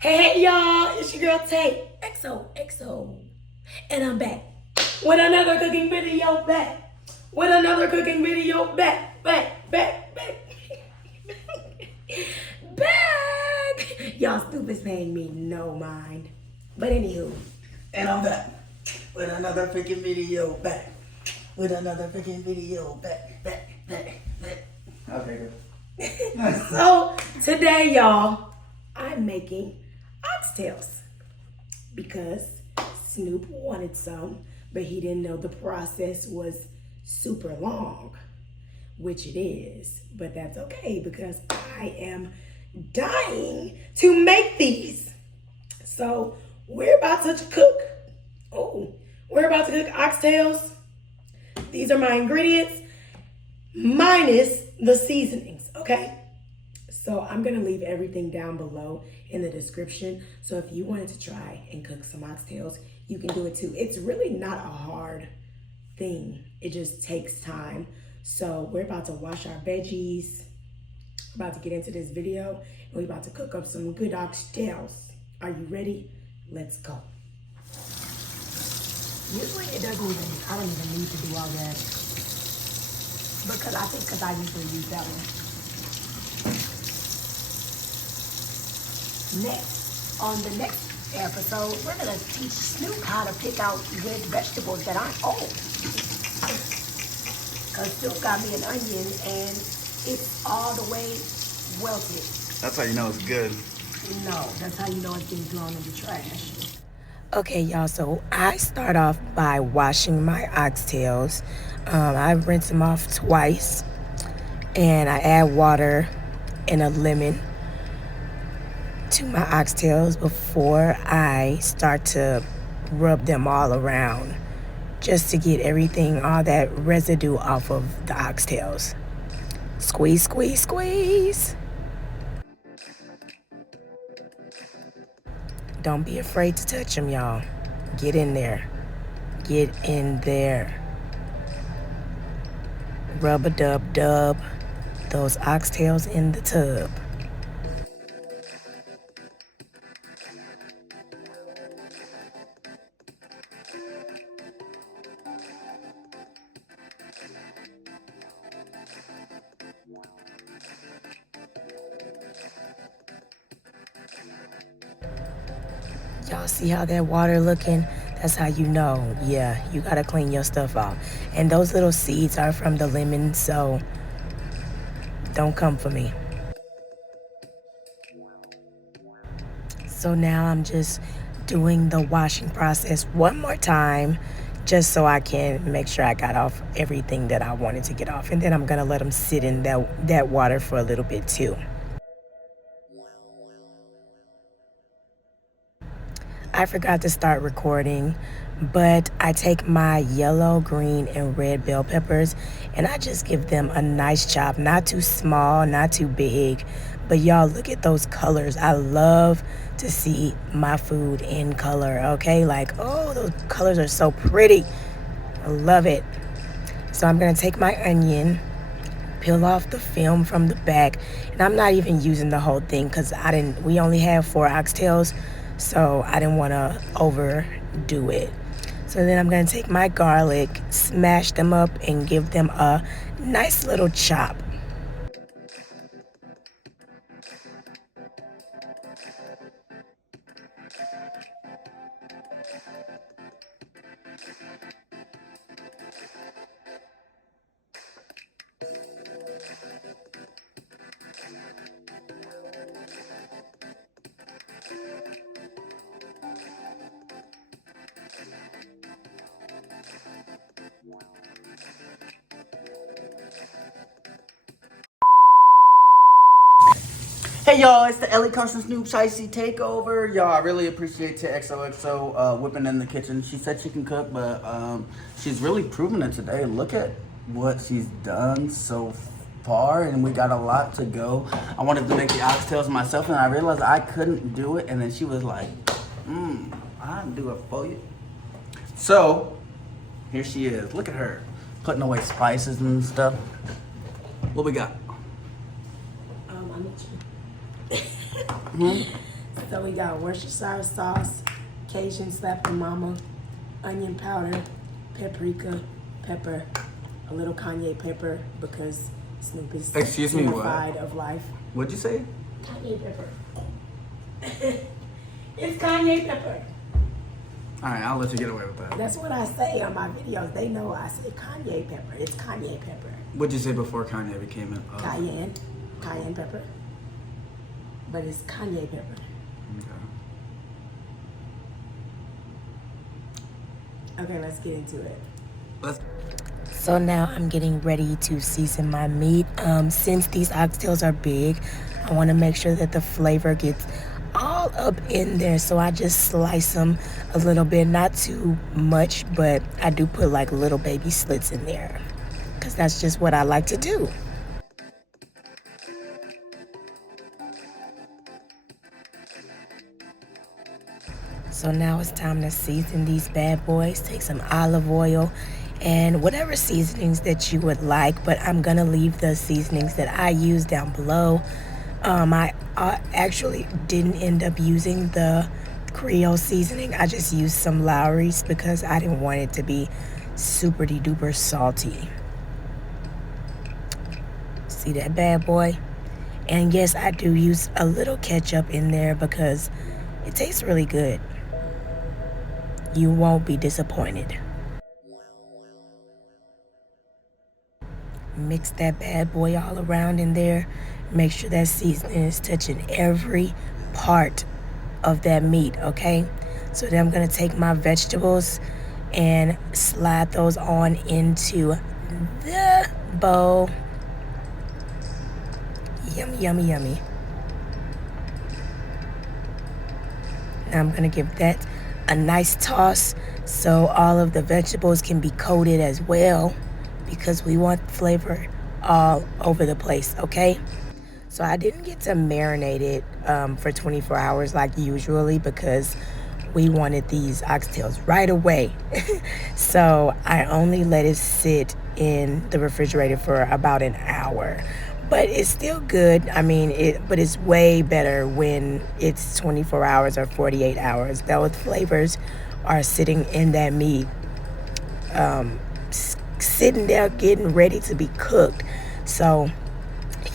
Hey y'all, it's your girl Tay, XOxo, and I'm back with another cooking video. Back. Y'all stupid's paying me no mind, but anywho, And I'm back with another freaking video. Back with another freaking video. Back. Okay, good. so today, y'all, I'm making oxtails because Snoop wanted some, but he didn't know the process was super long, which it is, but that's okay because I am dying to make these. So we're about to cook. We're about to cook oxtails. These are my ingredients minus the seasonings, okay? So I'm gonna leave everything down below in the description. So if you wanted to try and cook some oxtails, you can do it too. It's really not a hard thing. It just takes time. So we're about to wash our veggies. We're about to get into this video and we're about to cook up some good oxtails. Are you ready? Let's go. Usually I don't even need to do all that. Because I usually use that one. Next, on the next episode, we're gonna teach Snoop how to pick out good vegetables that aren't old. Cause Snoop got me an onion and it's all the way wilted. That's how you know it's good. No, that's how you know it's being thrown in the trash. Okay, y'all, so I start off by washing my oxtails. I rinse them off twice and I add water and a lemon to my oxtails before I start to rub them all around just to get everything, all that residue off of the oxtails. Squeeze, squeeze, squeeze. Don't be afraid to touch them, y'all. Get in there. Get in there. Rub-a-dub-dub those oxtails in the tub. Y'all see how that water looking? That's how you know, yeah, you gotta clean your stuff off. And those little seeds are from the lemon, so don't come for me. So now I'm just doing the washing process one more time, just so I can make sure I got off everything that I wanted to get off. And then I'm gonna let them sit in that water for a little bit too. I forgot to start recording, but I take my yellow, green, and red bell peppers and I just give them a nice chop, not too small, not too big. But y'all, look at those colors. I love to see my food in color, okay? Like, oh, those colors are so pretty. I love it. So I'm gonna take my onion, peel off the film from the back, and I'm not even using the whole thing because we only have 4 oxtails. So I didn't want to overdo it. So then I'm going to take my garlic, smash them up, and give them a nice little chop. Hey y'all, it's the LA Custom Snoop Shicey Takeover. Y'all, I really appreciate to XOXO whipping in the kitchen. She said she can cook, but she's really proving it today. Look at what she's done so far, and we got a lot to go. I wanted to make the oxtails myself, and I realized I couldn't do it, and then she was like, I'll do it for you. So, here she is. Look at her, putting away spices and stuff. What we got? I'm So we got Worcestershire sauce, Cajun slap the mama, onion powder, paprika, pepper, a little cayenne pepper because Snoop is Excuse me, what? terrified of life. What'd you say? Cayenne pepper. It's cayenne pepper. All right, I'll let you get away with that. That's what I say on my videos. They know I say cayenne pepper. It's cayenne pepper. What'd you say before Kanye became it? Cayenne pepper. But it's cayenne pepper. Okay, let's get into it. So now I'm getting ready to season my meat. Since these oxtails are big, I want to make sure that the flavor gets all up in there. So I just slice them a little bit, not too much, but I do put like little baby slits in there because that's just what I like to do. So now it's time to season these bad boys. Take some olive oil and whatever seasonings that you would like, but I'm gonna leave the seasonings that I use down below. I actually didn't end up using the Creole seasoning. I just used some Lowry's because I didn't want it to be super duper salty. See that bad boy? And yes, I do use a little ketchup in there because it tastes really good. You won't be disappointed. Mix that bad boy all around in there. Make sure that seasoning is touching every part of that meat, okay? So then I'm gonna take my vegetables and slide those on into the bowl. Yummy, yummy, yummy. Now I'm gonna give that a nice toss so all of the vegetables can be coated as well because we want flavor all over the place, okay? So I didn't get to marinate it for 24 hours like usually because we wanted these oxtails right away. So I only let it sit in the refrigerator for about an hour. But it's still good. I mean, but it's way better when it's 24 hours or 48 hours. Those flavors are sitting in that meat, sitting there getting ready to be cooked. So,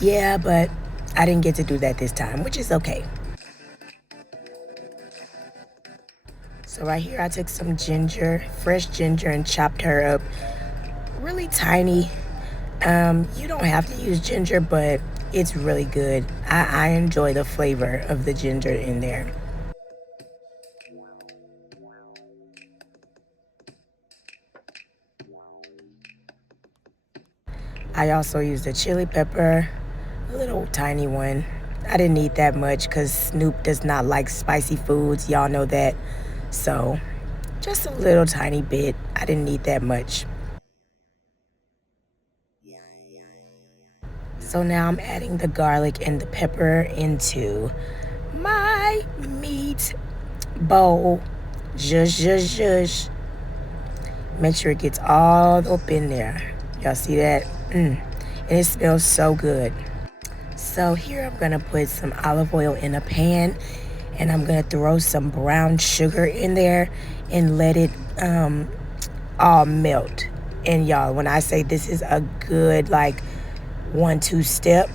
yeah, but I didn't get to do that this time, which is okay. So right here, I took some ginger, fresh ginger, and chopped her up really tiny. You don't have to use ginger, but it's really good. I enjoy the flavor of the ginger in there. I also used a chili pepper, a little tiny one. I didn't need that much because Snoop does not like spicy foods. Y'all know that. So just a little tiny bit. I didn't need that much. So now I'm adding the garlic and the pepper into my meat bowl. Zhush. Make sure it gets all up in there. Y'all see that? And it smells so good. So here I'm gonna put some olive oil in a pan and I'm gonna throw some brown sugar in there and let it all melt. And y'all, when I say this is a good like 1-2 step,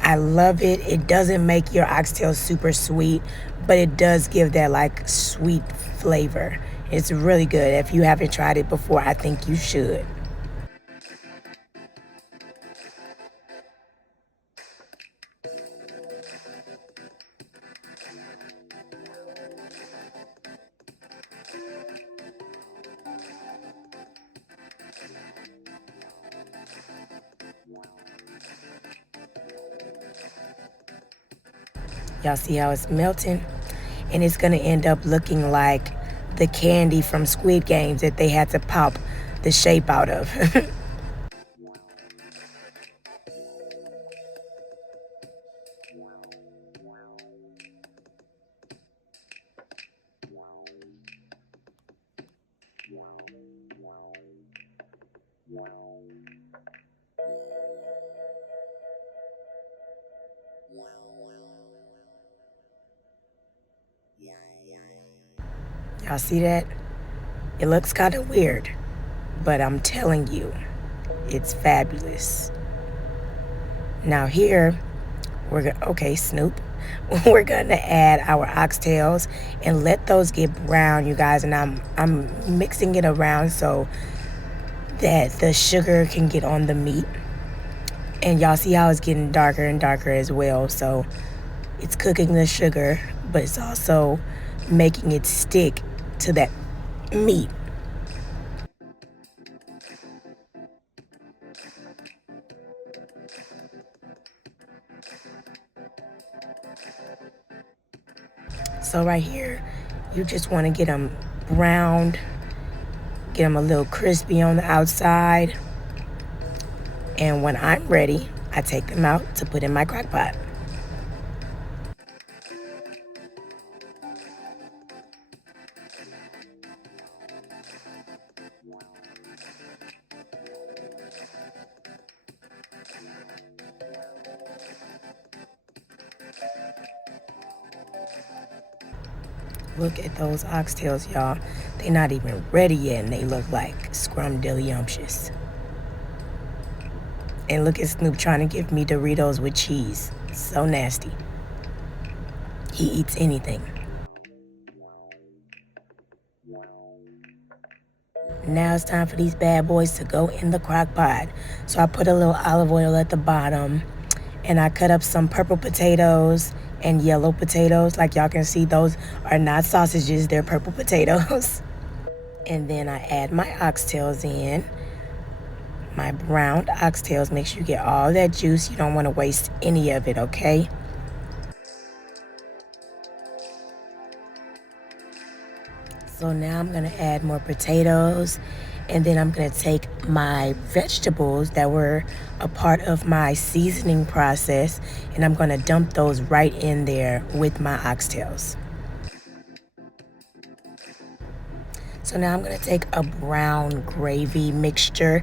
I love it. It doesn't make your oxtail super sweet, but it does give that like sweet flavor. It's really good. If you haven't tried it before, I think you should. Y'all see how it's melting? And it's gonna end up looking like the candy from Squid Games that they had to pop the shape out of. Y'all see that? It looks kind of weird, but I'm telling you, it's fabulous. Now here, okay, Snoop, we're gonna add our oxtails and let those get brown, you guys. And I'm mixing it around so that the sugar can get on the meat. And y'all see how it's getting darker and darker as well. So it's cooking the sugar, but it's also making it stick to that meat. So right here, you just want to get them browned, get them a little crispy on the outside. And when I'm ready, I take them out to put in my crock pot. Look at those oxtails, y'all. They're not even ready yet, and they look like scrumdiddlyumptious. And look at Snoop trying to give me Doritos with cheese. So nasty. He eats anything. Now it's time for these bad boys to go in the crock pot. So I put a little olive oil at the bottom, and I cut up some purple potatoes and yellow potatoes. Like y'all can see, those are not sausages, they're purple potatoes. And then I add my oxtails in. My browned oxtails. Make sure you get all that juice. You don't want to waste any of it, okay? So now I'm going to add more potatoes, and then I'm going to take my vegetables that were a part of my seasoning process, and I'm going to dump those right in there with my oxtails. So now I'm going to take a brown gravy mixture,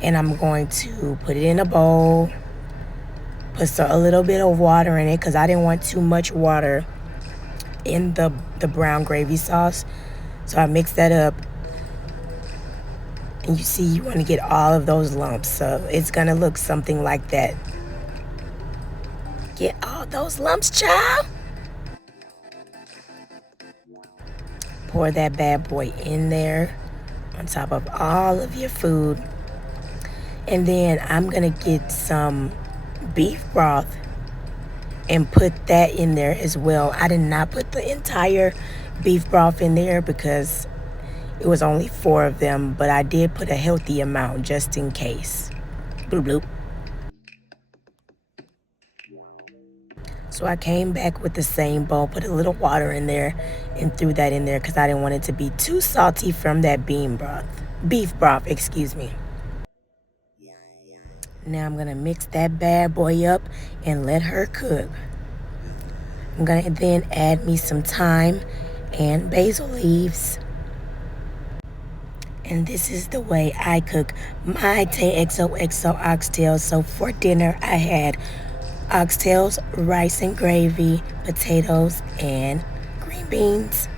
and I'm going to put it in a bowl, put a little bit of water in it because I didn't want too much water in the brown gravy sauce. So I mix that up, and you see you want to get all of those lumps. So it's going to look something like that. Get all those lumps, child. Pour that bad boy in there on top of all of your food. And then I'm going to get some beef broth and put that in there as well. I did not put the entire beef broth in there because it was only 4 of them, but I did put a healthy amount just in case. Bloop, bloop. So I came back with the same bowl, put a little water in there, and threw that in there because I didn't want it to be too salty from that beef broth, excuse me. Now I'm going to mix that bad boy up and let her cook. I'm going to then add me some thyme and basil leaves. And this is the way I cook my XOxo oxtails. So for dinner, I had oxtails, rice and gravy, potatoes, and green beans.